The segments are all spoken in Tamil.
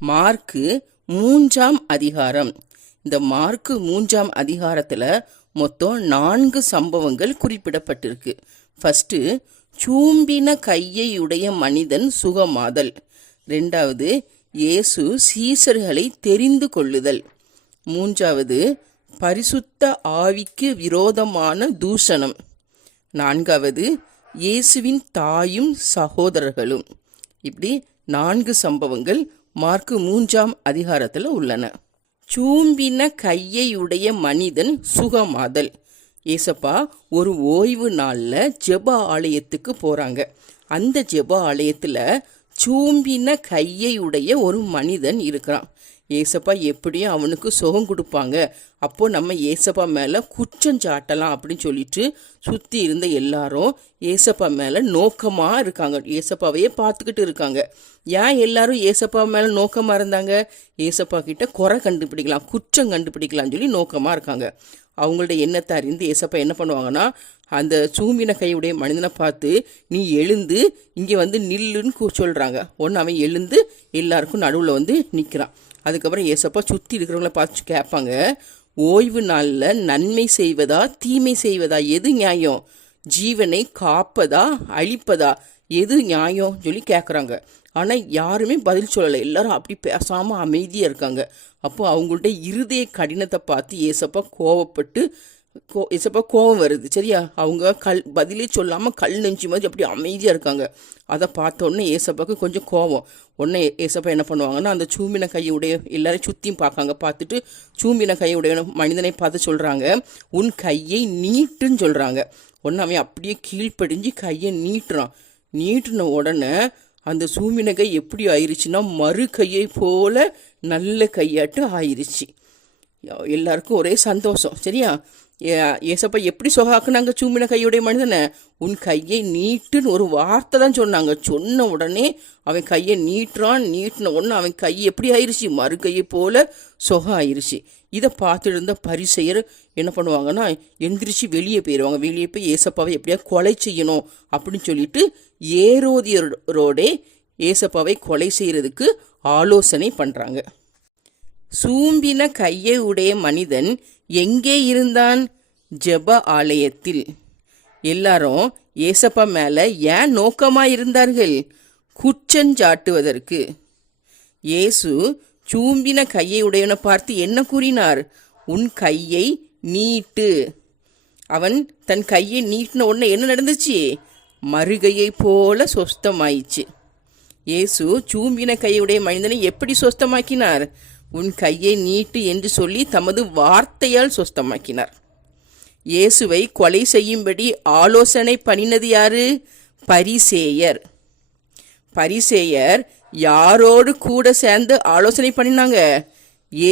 மார்க்கு 3ஆம் அதிகாரம். இந்த மார்க்கு 3ஆம் அதிகாரத்துல மொத்தம் 4 சம்பவங்கள் குறிப்பிடப்பட்டிருக்கு. ஃபர்ஸ்ட், சூம்பின கையையுடைய மனிதன் சுகமாதல். 2வது, இயேசு சீசர்களை தெரிந்து கொள்ளுதல். 3வது, பரிசுத்த ஆவிக்கு விரோதமான தூஷணம். 4வது, இயேசுவின் தாயும் சகோதரர்களும். இப்படி 4 சம்பவங்கள் மார்க்கு 3ஆம் அதிகாரத்தில் உள்ளன. சூம்பின கையையுடைய மனிதன் சுகமாதல். ஏசப்பா ஒரு ஓய்வு நாளில் ஜெப ஆலயத்துக்கு போகிறாங்க. அந்த ஜெப ஆலயத்தில் சூம்பின கையையுடைய ஒரு மனிதன் இருக்கிறான். ஏசப்பா எப்படியும் அவனுக்கு சுகம் கொடுப்பாங்க, அப்போ நம்ம ஏசப்பா மேலே குற்றம் சாட்டலாம் அப்படின்னு சொல்லிட்டு சுற்றி இருந்த எல்லாரும் ஏசப்பா மேலே நோக்கமாக இருக்காங்க. ஏசப்பாவையே பார்த்துக்கிட்டு இருக்காங்க. ஏன் எல்லாரும் ஏசப்பா மேலே நோக்கமாக இருந்தாங்க? ஏசப்பா கிட்ட குறை கண்டுபிடிக்கலாம், குற்றம் கண்டுபிடிக்கலாம்னு சொல்லி நோக்கமாக இருக்காங்க. அவங்களோட எண்ணத்தை அறிந்து ஏசப்பா என்ன பண்ணுவாங்கன்னா, அந்த சூம்பின கையுடைய மனிதனை பார்த்து, நீ எழுந்து இங்கே வந்து நில்லுன்னு சொல்கிறாங்க. ஒன்று அவன் எழுந்து எல்லாருக்கும் நடுவில் நிற்கிறான். அதுக்கப்புறம் ஏசப்பா சுற்றி இருக்கிறவங்கள பார்த்து கேட்பாங்க, ஓய்வு நாளில் நன்மை செய்வதா தீமை செய்வதா எது நியாயம்? ஜீவனை காப்பதா அழிப்பதா எது நியாயம் சொல்லி கேட்குறாங்க. ஆனால் யாருமே பதில் சொல்லலை. எல்லாரும் அப்படி பேசாமல் அமைதியாக இருக்காங்க. அப்போ அவங்கள்ட்ட இருதய கடினத்தை பார்த்து ஏசப்பா கோவப்பட்டு ஏசப்பா கோவம் வருது. சரியா? அவங்க பதிலே சொல்லாமல் கல் நெஞ்சு மாதிரி அப்படி அமைதியாக இருக்காங்க. அதை பார்த்த உடனே ஏசப்பாவுக்கு கொஞ்சம் கோவம். உடனே ஏசப்பா என்ன பண்ணுவாங்கன்னா, அந்த சூம்பின கையுடைய எல்லாரையும் சுற்றியும் பார்க்காங்க. பார்த்துட்டு சூம்பின கையுடைய மனிதனை பார்த்து சொல்கிறாங்க, உன் கையை நீட்டுன்னு சொல்கிறாங்க. உடனே அவன் அப்படியே கீழ்ப்படிஞ்சு கையை நீட்டின உடனே அந்த சூம்பின கை எப்படி ஆயிடுச்சுன்னா, மறு கையை போல நல்ல கையாட்டு ஆயிடுச்சு. எல்லாருக்கும் ஒரே சந்தோஷம். சரியா? ஏசப்பா எப்படி சொகாக்குனாங்க சூம்பின கையுடைய மனிதனை? உன் கையை நீட்டுன்னு ஒரு வார்த்தை தான் சொன்னாங்க. சொன்ன உடனே அவன் கையை நீட்டின உடனே அவன் கை எப்படி ஆயிடுச்சு? மறு கையை போல சொகம் ஆயிடுச்சு. இதை பார்த்துட்டு இருந்த பரிசெயர் என்ன பண்ணுவாங்கன்னா, எந்திரிச்சு வெளியே போயிடுவாங்க. வெளியே போய் ஏசப்பாவை எப்படியா கொலை செய்யணும் அப்படின்னு சொல்லிட்டு ஏரோதியரோடே ஏசப்பாவை கொலை செய்யறதுக்கு ஆலோசனை பண்ணுறாங்க. சூம்பின கையை உடைய மனிதன் எங்கே இருந்தான்? ஜெப ஆலயத்தில். எல்லாரும் ஏசப்பா மேலே ஏன் நோக்கமாக இருந்தார்கள்? குற்றஞ்சாட்டுவதற்கு. இயேசு சூம்பின கையை உடையவனை பார்த்து என்ன கூறினார்? உன் கையை நீட்டு. அவன் தன் கையை நீட்டின உடனே என்ன நடந்துச்சு? மறுகையை போல சொஸ்தமாயிடுச்சு. இயேசு சூம்பின கையுடைய மனிதனை எப்படி சொஸ்தமாக்கினார்? உன் கையை நீட்டு என்று சொல்லி தமது வார்த்தையால் சொஸ்தமாக்கினார். இயேசுவை கொலை செய்யும்படி ஆலோசனை பண்ணினது யாரு? பரிசேயர். பரிசேயர் யாரோடு கூட சேர்ந்து ஆலோசனை பண்ணினாங்க?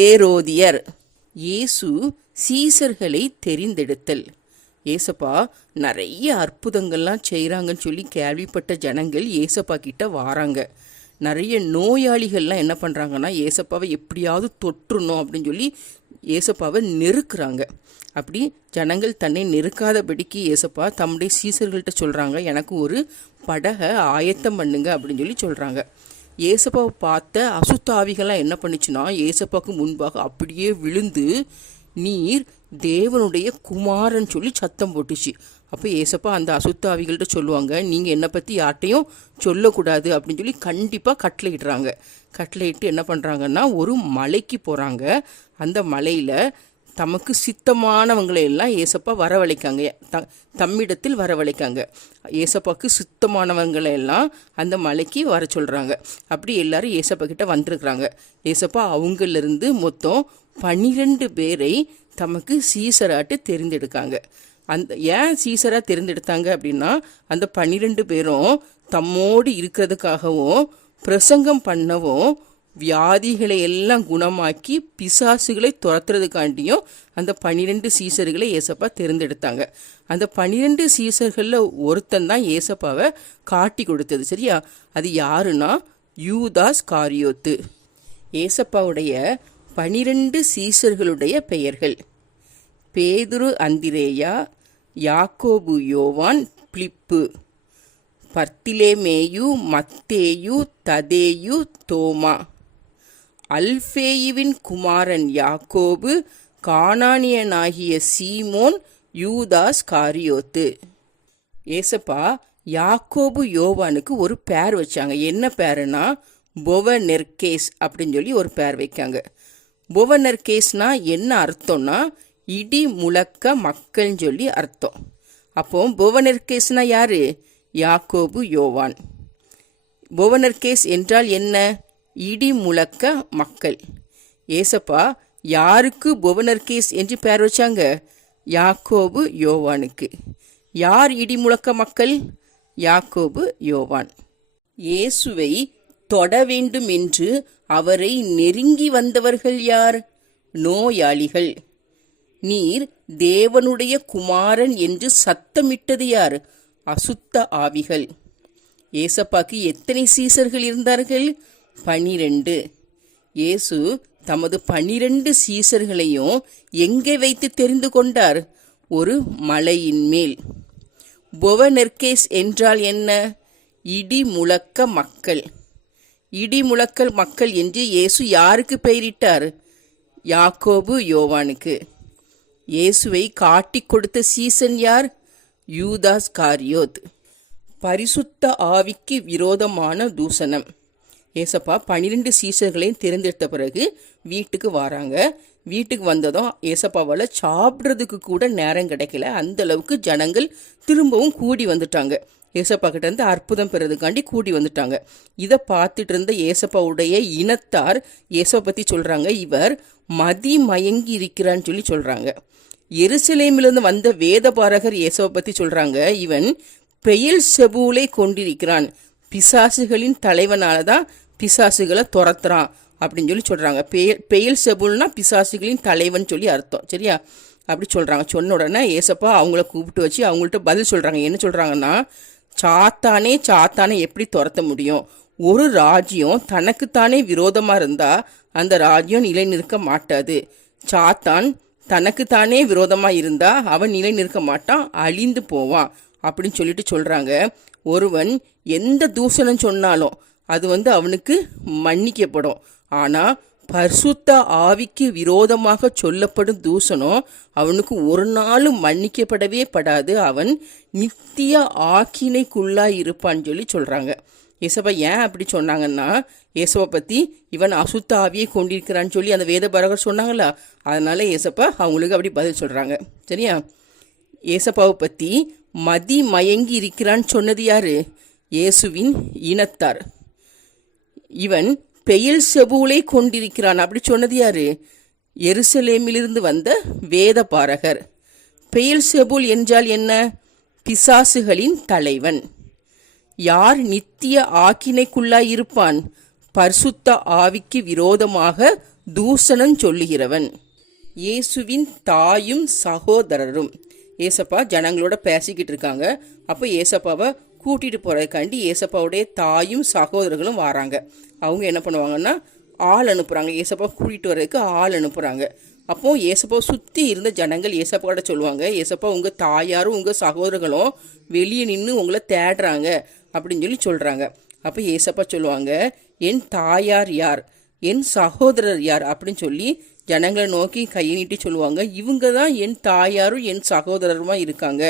ஏரோதியர். இயேசு சீசர்களை தெரிந்தெடுத்தல். ஏசப்பா நிறைய அற்புதங்கள்லாம் செய்கிறாங்கன்னு சொல்லி கேள்விப்பட்ட ஜனங்கள் ஏசப்பா கிட்ட வாராங்க. நிறைய நோயாளிகள்லாம் என்ன பண்ணுறாங்கன்னா, ஏசப்பாவை எப்படியாவது தொற்றுணும் அப்படின்னு சொல்லி ஏசப்பாவை நெருக்குறாங்க. அப்படி ஜனங்கள் தன்னை நெருக்காதபடிக்கு ஏசப்பா தம்முடைய சீசர்கள்ட்ட சொல்கிறாங்க, எனக்கு ஒரு படகை ஆயத்தம் பண்ணுங்க அப்படின்னு சொல்லி சொல்கிறாங்க. ஏசப்பாவை பார்த்த அசுத்தாவிகள்லாம் என்ன பண்ணுச்சுன்னா, ஏசப்பாவுக்கு முன்பாக அப்படியே விழுந்து, நீர் தேவனுடைய குமாரன் சொல்லி சத்தம் போட்டுச்சு. அப்போ ஏசப்பா அந்த அசுத்தாவிகள்கிட்ட சொல்லுவாங்க, நீங்கள் என்னை பற்றி யார்ட்டையும் சொல்லக்கூடாது அப்படின்னு சொல்லி கண்டிப்பாக கட்டளையிடுறாங்க. கட்டளையிட்டு என்ன பண்ணுறாங்கன்னா, ஒரு மலைக்கு போகிறாங்க. அந்த மலையில் தமக்கு சித்தமானவங்களை எல்லாம் ஏசப்பா வரவழைக்காங்க, தம்மிடத்தில் வரவழைக்காங்க. ஏசப்பாவுக்கு சித்தமானவங்களை எல்லாம் அந்த மலைக்கு வர சொல்கிறாங்க. அப்படி எல்லாரும் ஏசப்பா கிட்ட வந்திருக்கிறாங்க. ஏசப்பா அவங்களிருந்து மொத்தம் 12 பேரை தமக்கு சீசராட்டு தெரிந்தெடுக்காங்க. ஏன் சீசராக தேர்ந்தெடுத்தாங்க அப்படின்னா, அந்த 12 பேரும் தம்மோடு இருக்கிறதுக்காகவும் பிரசங்கம் பண்ணவும் வியாதிகளை எல்லாம் குணமாக்கி பிசாசுகளை துரத்துறதுக்காண்டியும் அந்த 12 சீசர்களை ஏசப்பா தேர்ந்தெடுத்தாங்க. அந்த 12 சீசர்களில் ஒருத்தன் தான் ஏசப்பாவை காட்டி கொடுத்தது. சரியா? அது யாருன்னா யூதாஸ் காரியோத்து. ஏசப்பாவுடைய 12 சீசர்களுடைய பெயர்கள்: பேதுரு, அந்திரேயா, யாக்கோபு, யோவான், பிலிப்பு, பர்த்திலேமேயு, மத்தேயு, ததேயு, தோமா. அல்பேயுவின் குமாரன் யாக்கோபு, கானானியனாகிய சீமோன், யூதாஸ் காரியோத்து. ஏசப்பா யாக்கோபு யோவானுக்கு ஒரு பேர் வச்சாங்க. என்ன பேருனா பொவனெர்கேஸ் அப்படின்னு சொல்லி ஒரு பேர் வைக்காங்க. பொவனெர்கேஸ்னா என்ன அர்த்தம்னா இடி முழக்க மக்கள்னு சொல்லி அர்த்தம். அப்போ பொவனெர்கேஸ்னா யாரு? யாக்கோபு யோவான். பொவனெர்கேஸ் என்றால் என்ன? இடி முழக்க மக்கள். ஏசப்பா யாருக்கு பொவனெர்கேஸ் என்று பெயர் வச்சாங்க? யாக்கோபு யோவானுக்கு. யார் இடி முழக்க மக்கள்? யாக்கோபு யோவான். இயேசுவை தொட வேண்டும் என்று அவரை நெருங்கி வந்தவர்கள் யார்? நோயாளிகள். நீர் தேவனுடைய குமாரன் என்று சத்தமிட்டது யார்? அசுத்த ஆவிகள். ஏசப்பாக்கு எத்தனை சீசர்கள் இருந்தார்கள்? 12. இயேசு தமது 12 சீசர்களையும் எங்கே வைத்து தெரிந்து கொண்டார்? ஒரு மலையின் மேல். பொவனெர்கேஸ் என்றால் என்ன? இடி முழக்க மக்கள். இடி முழக்கல் மக்கள் என்று இயேசு யாருக்கு பெயரிட்டார்? யாக்கோபு யோவானுக்கு. இயேசுவை காட்டி கொடுத்த சீசன் யார்? யூதாஸ் காரியோத். பரிசுத்த ஆவிக்கு விரோதமான தூசணம். ஏசப்பா 12 சீசர்களையும் தேர்ந்தெடுத்த பிறகு வீட்டுக்கு வராங்க. வீட்டுக்கு வந்ததும் ஏசப்பாவால் சாப்பிட்றதுக்கு கூட நேரம் கிடைக்கல. அந்த அளவுக்கு ஜனங்கள் திரும்பவும் கூடி வந்துட்டாங்க. ஏசப்பா கிட்ட இருந்து அற்புதம் பெறதுக்காண்டி கூடி வந்துட்டாங்க. இதை பார்த்துட்டு இருந்த ஏசப்பாவுடைய இனத்தார் ஏசப்பா பற்றி சொல்கிறாங்க, இவர் மதி மயங்கி இருக்கிறான்னு சொல்லி சொல்கிறாங்க. எருசலேமிலிருந்து வந்த வேதபாரகர் ஏசப்பா பற்றி சொல்கிறாங்க, இவன் பெயல்செபூலை கொண்டிருக்கிறான், பிசாசுகளின் தலைவனால தான் பிசாசுகளை துரத்துறான் அப்படின்னு சொல்லி சொல்கிறாங்க. பெயல்செபூல்னா பிசாசுகளின் தலைவன் சொல்லி அர்த்தம். சரியா? அப்படி சொல்கிறாங்க. சொன்ன உடனே ஏசப்பா அவங்கள கூப்பிட்டு வச்சு அவங்கள்ட்ட பதில் சொல்கிறாங்க. என்ன சொல்கிறாங்கன்னா, சாத்தானே எப்படி துரத்த முடியும்? ஒரு ராஜ்யம் தனக்குத்தானே விரோதமாக இருந்தால் அந்த ராஜ்யம் நிலை நிற்க மாட்டாது. சாத்தான் தனக்குத்தானே விரோதமாக இருந்தால் அவன் நிலை நிற்க மாட்டான், அழிந்து போவான் அப்படின்னு சொல்லிட்டு சொல்கிறாங்க. ஒருவன் எந்த தூஷணம் சொன்னாலும் அது அவனுக்கு மன்னிக்கப்படும். ஆனால் பரிசுத்த ஆவிக்கு விரோதமாக சொல்லப்படும் தூஷணம் அவனுக்கு ஒரு நாளும் மன்னிக்கப்படவே படாது. அவன் நித்திய ஆக்கினைக்குள்ளாய் இருப்பான்னு சொல்லி சொல்கிறாங்க. ஏசப்பா ஏன் அப்படி சொன்னாங்கன்னா, ஏசப்பா பற்றி இவன் அசுத்த ஆவியை கொண்டிருக்கிறான்னு சொல்லி அந்த வேதபாரகர் சொன்னாங்களா, அதனால ஏசப்பா அவங்களுக்கு அப்படி பதில் சொல்கிறாங்க. சரியா? ஏசப்பாவை பற்றி மதி மயங்கி இருக்கிறான்னு சொன்னது யாரு? இயேசுவின் இனத்தார். இவன் பெயல்செபூலை கொண்டிருக்கிறான் அப்படி சொன்னது யாரு? எருசலேமிலிருந்து வந்த வேதபாரகர். பெயல்செபூல் என்றால் என்ன? பிசாசுகளின் தலைவன். யார் நித்திய ஆக்கினைக்குள்ளாய் இருப்பான்? பரிசுத்த ஆவிக்கு விரோதமாக தூஷணம் சொல்லுகிறவன். இயேசுவின் தாயும் சகோதரரும். ஏசப்பா ஜனங்களோட பேசிக்கிட்டு இருக்காங்க. அப்போ ஏசப்பாவை கூட்டிகிட்டு போகிறதுக்காண்டி ஏசப்பாவுடைய தாயும் சகோதரர்களும் வராங்க. அவங்க என்ன பண்ணுவாங்கன்னா ஆள் அனுப்புகிறாங்க. ஏசப்பா கூட்டிகிட்டு வர்றதுக்கு ஆள் அனுப்புகிறாங்க. அப்போது ஏசப்பா சுற்றி இருந்த ஜனங்கள் ஏசப்பாவோட சொல்லுவாங்க, ஏசப்பா உங்கள் தாயாரும் உங்கள் சகோதரர்களும் வெளியே நின்று உங்களை தேடுறாங்க அப்படின்னு சொல்லி சொல்கிறாங்க. அப்போ ஏசப்பா சொல்லுவாங்க, என் தாயார் யார், என் சகோதரர் யார் அப்படின்னு சொல்லி ஜனங்களை நோக்கி கையை நீட்டி சொல்லுவாங்க. இவங்க தான் என் தாயாரும் என் சகோதரருமா இருக்காங்க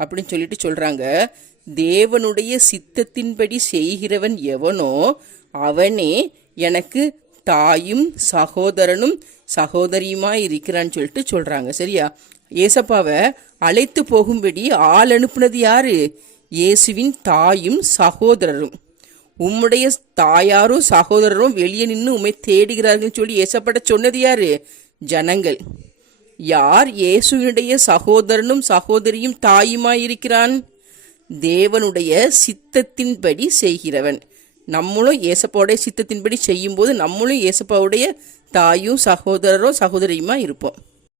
அப்படின்னு சொல்லிட்டு சொல்கிறாங்க. தேவனுடைய சித்தத்தின்படி செய்கிறவன் எவனோ அவனே எனக்கு தாயும் சகோதரனும் சகோதரியுமா இருக்கிறான்னு சொல்லிட்டு சொல்கிறாங்க. சரியா? ஏசப்பாவை அழைத்து போகும்படி ஆள் அனுப்புனது யாரு? இயேசுவின் தாயும் சகோதரரும். உம்முடைய தாயாரும் சகோதரரும் வெளியே நின்று உம்மை தேடுகிறார்கள் சொல்லி ஏசப்பட்ட சொன்னது யாரு? ஜனங்கள். யார் இயேசுவினுடைய சகோதரனும் சகோதரியும் தாயுமாயிருக்கிறான்? தேவனுடைய சித்தத்தின்படி செய்கிறவன். நம்மளும் ஏசப்பாவுடைய சித்தத்தின்படி செய்யும்போது நம்மளும் ஏசப்பாவுடைய தாயும் சகோதரரும் சகோதரியுமா இருப்போம்.